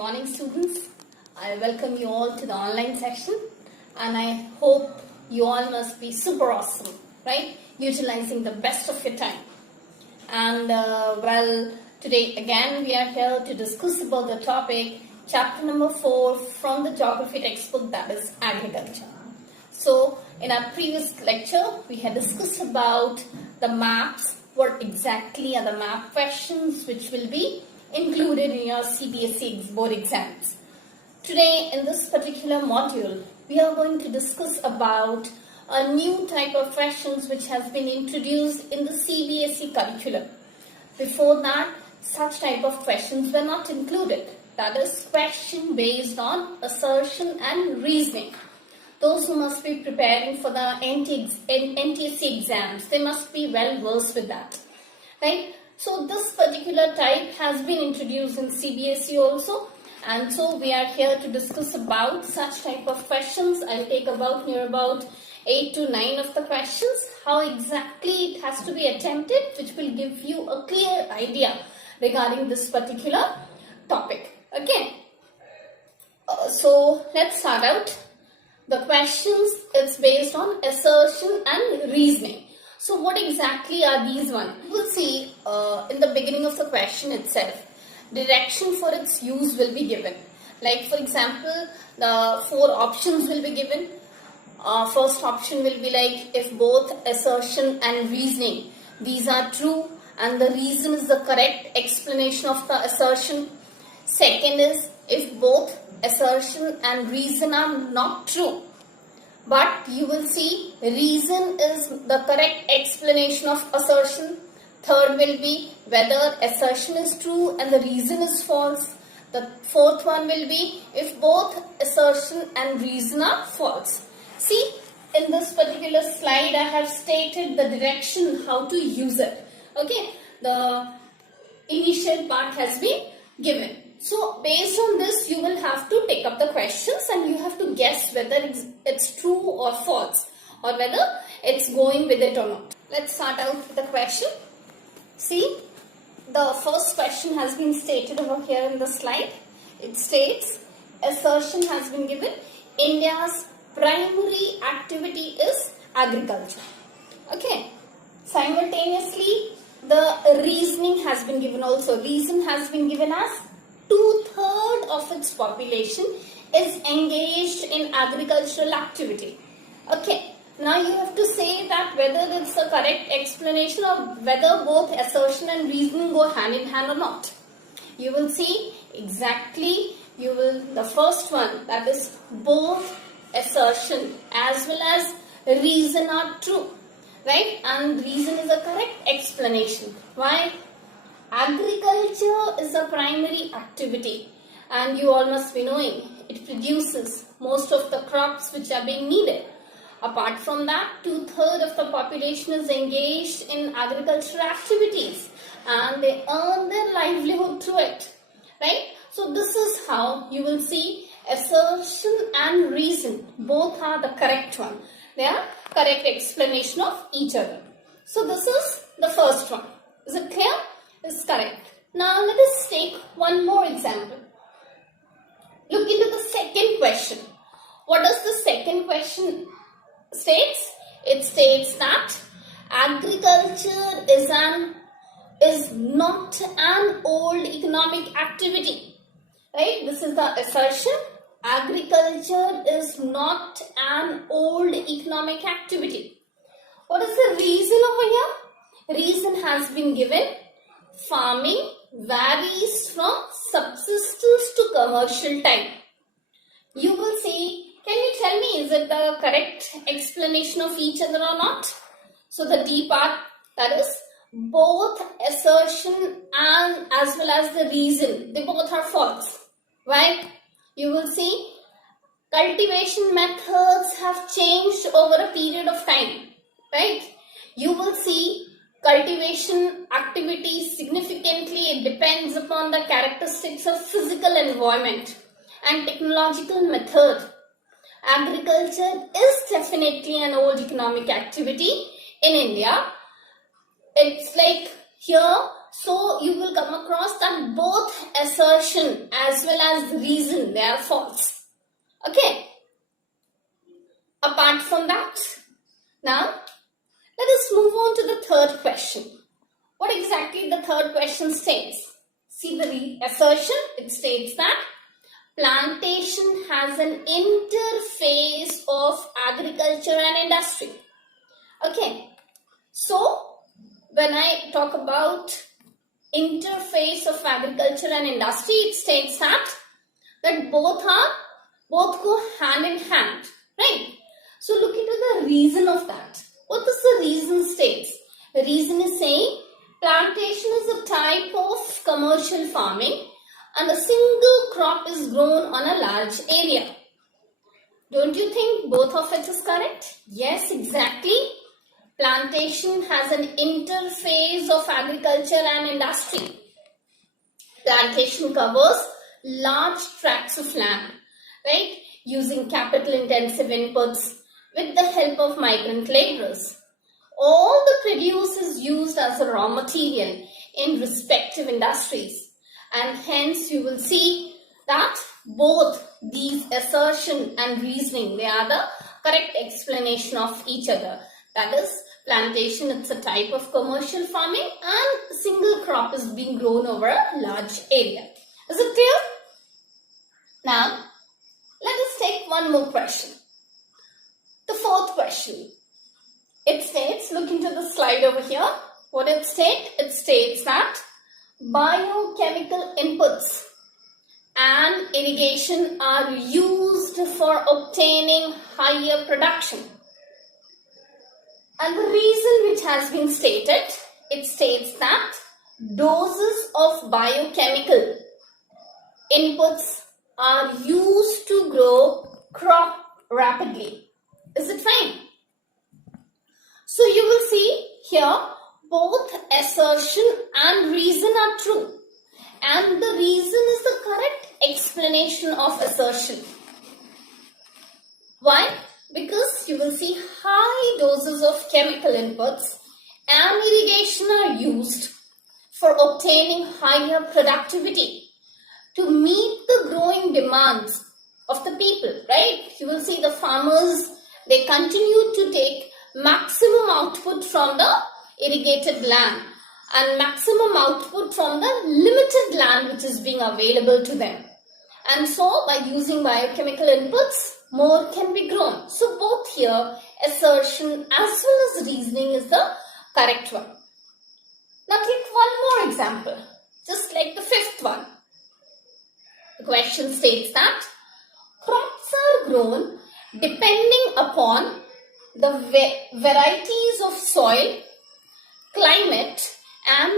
morning, students. I welcome you all to the online section, and I hope you all must be super awesome, right? Utilizing the best of your time. And today again we are here to discuss about the topic chapter number 4 from the geography textbook, that is agriculture. So in our previous lecture we had discussed about the maps, what exactly are the map questions which will be included in your CBSE board exams. Today in this particular module we are going to discuss about a new type of questions which has been introduced in the CBSE curriculum. Before that, such type of questions were not included. That is question based on assertion and reasoning. Those who must be preparing for the NTSC exams, they must be well versed with that, right? So this particular type has been introduced in CBSE also, and so we are here to discuss about such type of questions. I'll take near about 8 to 9 of the questions, how exactly it has to be attempted, which will give you a clear idea regarding this particular topic. Okay, so let's start out. The questions is based on assertion and reasoning. So what exactly are these ones? You will see in the beginning of the question itself, direction for its use will be given. Like for example, the 4 options will be given. First option will be like if both assertion and reasoning, these are true and the reason is the correct explanation of the assertion. Second is if both assertion and reason are not true, but you will see reason is the correct explanation of assertion. Third will be whether assertion is true and the reason is false. The fourth one will be if both assertion and reason are false. See, in this particular slide I have stated the direction how to use it. Okay, the initial part has been given. So based on this you will have to take up the questions and you have to guess whether it's true or false, or whether it's going with it or not. Let's start out with the question. See, the first question has been stated over here in the slide. It states, assertion has been given, India's primary activity is agriculture. Okay, simultaneously the reasoning has been given also. Reason has been given as 2/3 of its population is engaged in agricultural activity. Okay, now you have to say that whether it's a correct explanation or whether both assertion and reasoning go hand in hand or not. You will see exactly, the first one, that is both assertion as well as reason are true, right? And reason is a correct explanation. Why? Agriculture is a primary activity and you all must be knowing it produces most of the crops which are being needed. Apart from that, 2/3 of the population is engaged in agricultural activities and they earn their livelihood through it, right? So this is how you will see assertion and reason both are the correct one. They are correct explanation of each other. So this is the first one. Is it clear? It's correct. Now let us take one more example. Look into the second question. What does the second question states? It states that agriculture is not an old economic activity. Right? This is the assertion. Agriculture is not an old economic activity. What is the reason over here? Reason has been given. Farming varies from subsistence to commercial type. You will see, can you tell me, is it the correct explanation of each other or not? So the D part, that is both assertion and as well as the reason, they both are false. Why? You will see cultivation methods have changed over a period of time, right? You will see cultivation activity significantly, it depends upon the characteristics of physical environment and technological method. Agriculture is definitely an old economic activity in India. It's like here So you will come across that both assertion as well as reason, they are false. Okay. Apart from that, now let us move on to the third question. What exactly the third question states? See the assertion, it states that plantation has an interface of agriculture and industry. Okay, so when I talk about interface of agriculture and industry, it states that both go hand in hand, right? So look into the reason of that. What does the reason states? The reason is saying plantation is a type of commercial farming and a single crop is grown on a large area. Don't you think both of it is correct? Yes, exactly. Plantation has an interface of agriculture and industry. Plantation covers large tracts of land, right? Using capital intensive inputs with the help of migrant laborers. All the produce is used as a raw material in respective industries, and hence you will see that both these assertion and reasoning, they are the correct explanation of each other. That is, plantation, it's a type of commercial farming and single crop is being grown over a large area. Is it clear? Now, let us take one more question. The fourth question. It states, look into the slide over here. What it states? It states that biochemical inputs and irrigation are used for obtaining higher production. And the reason which has been stated, it states that doses of biochemical inputs are used to grow crop rapidly. Is it fine? So you will see here both assertion and reason are true. And the reason is the correct explanation of assertion. Why? Because you will see high doses of chemical inputs and irrigation are used for obtaining higher productivity to meet the growing demands of the people, right? You will see the farmers, they continue to take maximum output from the irrigated land and maximum output from the limited land which is being available to them. And so by using biochemical inputs, more can be grown. So both here, assertion as well as reasoning is the correct one. Now take one more example, just like the fifth one. The question states that crops are grown depending upon the varieties of soil, climate and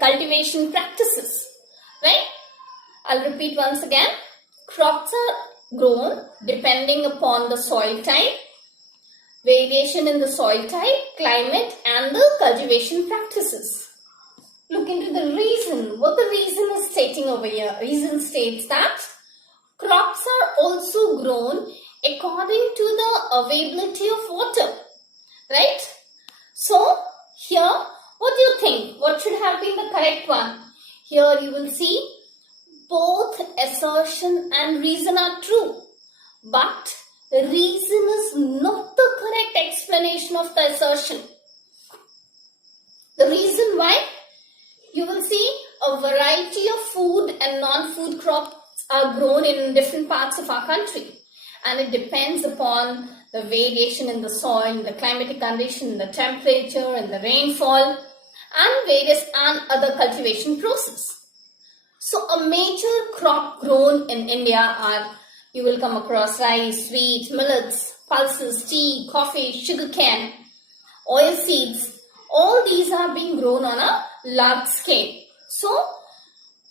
cultivation practices, right? I'll repeat once again. Crops are grown depending upon the soil type, variation in the soil type, climate and the cultivation practices. Look into the reason. What the reason is stating over here. Reason states that crops are also grown according to the availability of water, right? So here, what do you think? What should have been the correct one? Here you will see both assertion and reason are true, but reason is not the correct explanation of the assertion. The reason why? You will see a variety of food and non-food crops are grown in different parts of our country, and it depends upon the variation in the soil, the climatic condition, the temperature and the rainfall and various and other cultivation process. So a major crop grown in India are, you will come across rice, wheat, millets, pulses, tea, coffee, sugarcane, oil seeds. All these are being grown on a large scale. So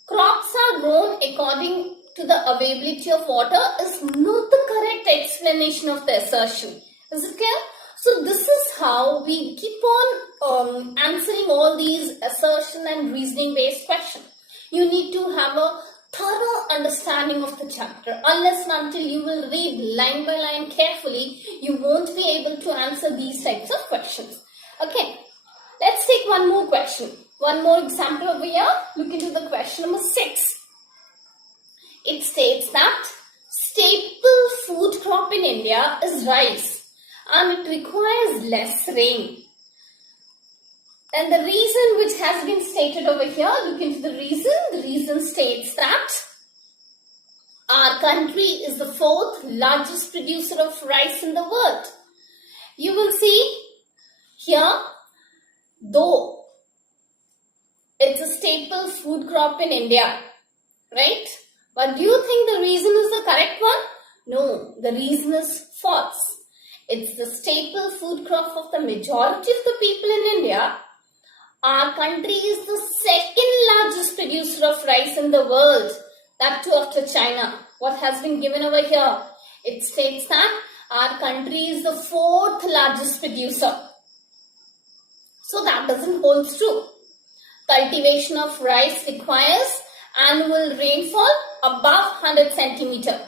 crops are grown according to the availability of water is not the correct explanation of the assertion. Is it clear? So this is how we keep on answering all these assertion and reasoning based questions. You need to have a thorough understanding of the chapter. Unless and until you will read line by line carefully, you won't be able to answer these types of questions. Okay, Let's take one more question. One more example over here. Look into the question number 6. It states that staple food crop in India is rice and it requires less rain. And the reason which has been stated over here, look into the reason. The reason states that our country is the 4th largest producer of rice in the world. You will see here, though it's a staple food crop in India, right? But do you think the reason is the correct one? No, the reason is false. It's the staple food crop of the majority of the people in India. Our country is the 2nd largest producer of rice in the world, that too after China. What has been given over here? It states that our country is the 4th largest producer. So that doesn't hold true. Cultivation of rice requires annual rainfall above 100 centimeter.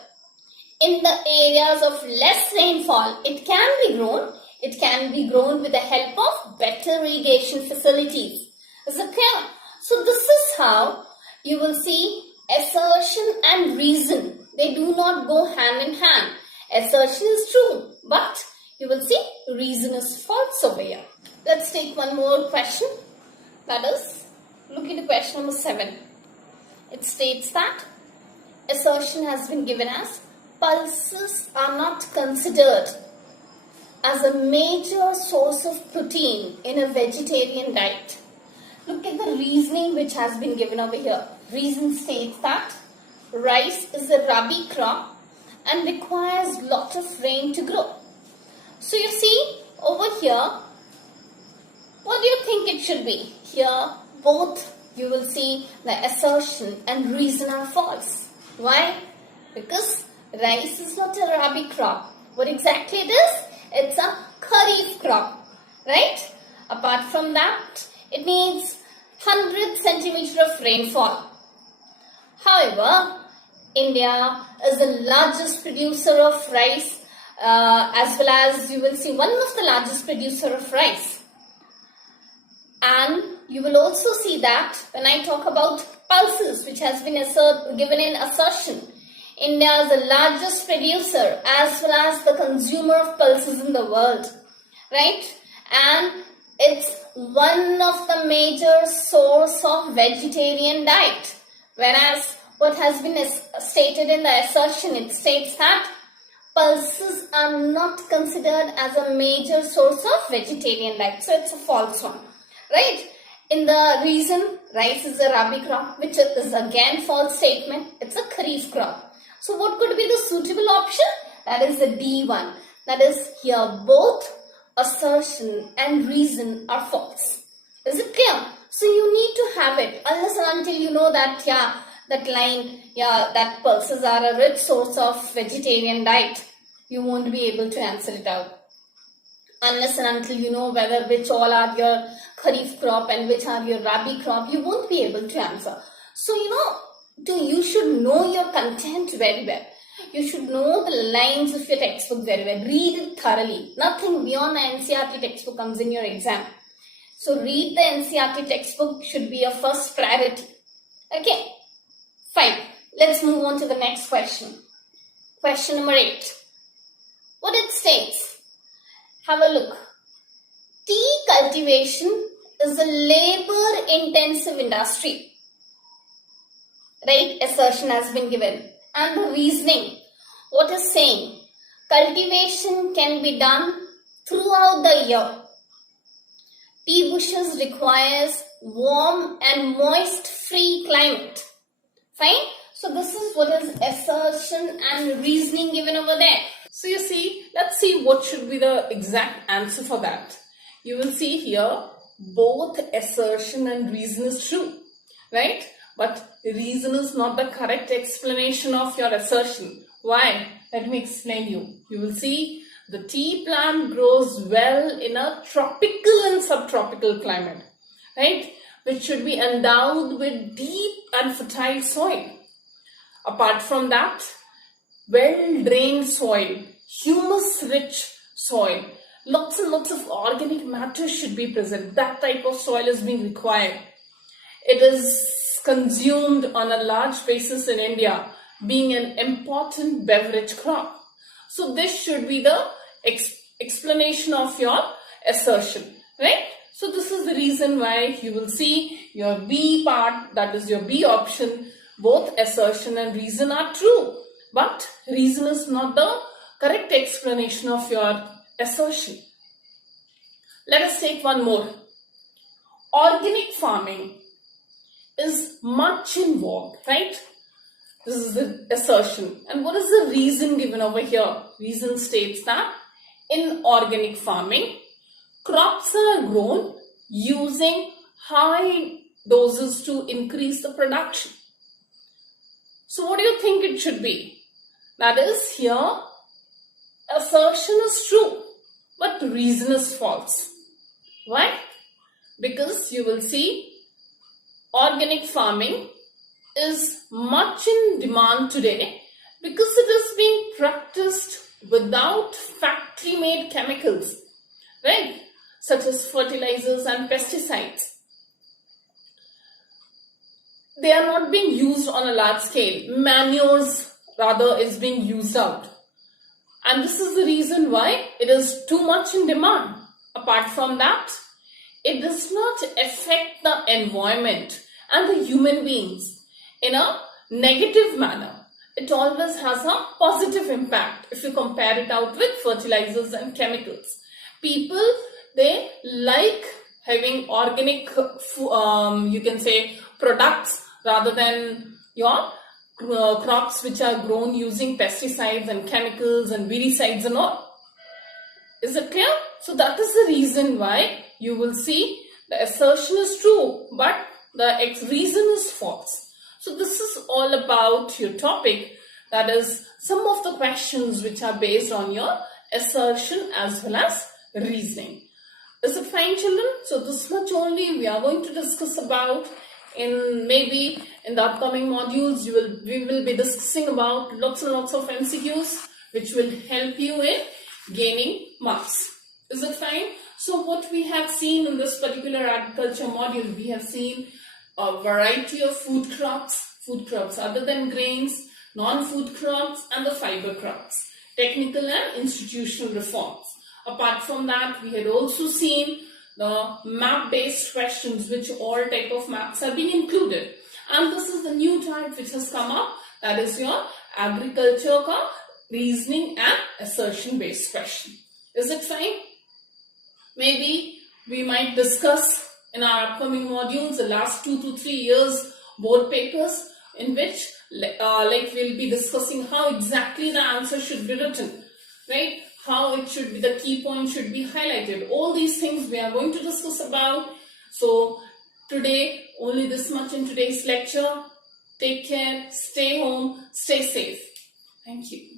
In the areas of less rainfall, it can be grown. It can be grown with the help of better irrigation facilities. Is it clear? So this is how you will see assertion and reason. They do not go hand in hand. Assertion is true, but you will see reason is false over here. Let's take one more question. That is, look at the question number 7. It states that assertion has been given as pulses are not considered as a major source of protein in a vegetarian diet. Look at the reasoning which has been given over here. Reason states that rice is a rabi crop and requires lot of rain to grow. So you see over here, what do you think it should be? Here both you will see the assertion and reason are false. Why? Because rice is not a rabi crop. What exactly it is? It's a kharif crop, right? Apart from that, it needs 100 centimeter of rainfall. However, India is the largest producer of rice, as well as you will see one of the largest producer of rice. And you will also see that when I talk about pulses, which has been given in assertion, India is the largest producer as well as the consumer of pulses in the world, right? And it's one of the major source of vegetarian diet. Whereas what has been stated in the assertion, it states that pulses are not considered as a major source of vegetarian diet. So it's a false one, right? In the reason, rice is a rabi crop, which is again false statement. It's a kharif crop. So what could be the suitable option? That is the D one. That is here both assertion and reason are false. Is it clear? So you need to have it unless and until you know that that line, that pulses are a rich source of vegetarian diet. You won't be able to answer it out. Unless and until you know which all are your kharif crop and which are your rabi crop, you won't be able to answer. So you should know your content very well. You should know the lines of your textbook very well. Read it thoroughly. Nothing beyond the NCERT textbook comes in your exam. So read the NCERT textbook should be your first priority. Okay, fine. Let's move on to the next question. Question number 8. What it states? Have a look. Tea cultivation is a labor-intensive industry. Right? Assertion has been given. And the reasoning, what is saying? Cultivation can be done throughout the year. Tea bushes requires warm and moist-free climate. Fine? So this is what is assertion and reasoning given over there. So you see, let's see what should be the exact answer for that. You will see here, both assertion and reason is true, right? But reason is not the correct explanation of your assertion. Why? Let me explain you. You will see the tea plant grows well in a tropical and subtropical climate, right? Which should be endowed with deep and fertile soil. Apart from that, well-drained soil, humus-rich soil, lots and lots of organic matter should be present. That type of soil is being required. It is consumed on a large basis in India, being an important beverage crop. So this should be the explanation of your assertion, right? So this is the reason why you will see your B part, that is your B option, both assertion and reason are true. But reason is not the correct explanation of your assertion. Let us take one more. Organic farming is much in vogue, right? This is the assertion. And what is the reason given over here? Reason states that in organic farming, crops are grown using high doses to increase the production. So what do you think it should be? That is, here assertion is true, but reason is false. Why? Because you will see organic farming is much in demand today because it is being practiced without factory-made chemicals, right? Such as fertilizers and pesticides. They are not being used on a large scale. Manures rather is being used out. And this is the reason why it is too much in demand. Apart from that, it does not affect the environment and the human beings in a negative manner. It always has a positive impact if you compare it out with fertilizers and chemicals. People, they like having organic, you can say, products rather than your crops which are grown using pesticides and chemicals and weedicides and all. Is it clear? So that is the reason why you will see the assertion is true, but the reason is false. So this is all about your topic, that is some of the questions which are based on your assertion as well as reasoning. Is it fine, children? So this much only we are going to discuss about. Maybe in the upcoming modules we will be discussing about lots and lots of MCQs which will help you in gaining marks. Is it fine? So what we have seen in this particular agriculture module, we have seen a variety of food crops other than grains, non-food crops and the fiber crops, technical and institutional reforms. Apart from that, we had also seen the map-based questions, which all type of maps are being included. And this is the new type which has come up, that is your agriculture ka reasoning and assertion-based question. Is it fine? Maybe we might discuss in our upcoming modules the last 2 to 3 years board papers, in which we'll be discussing how exactly the answer should be written, right? How it should be, the key points should be highlighted. All these things we are going to discuss about. So today, only this much in today's lecture. Take care, stay home, stay safe. Thank you.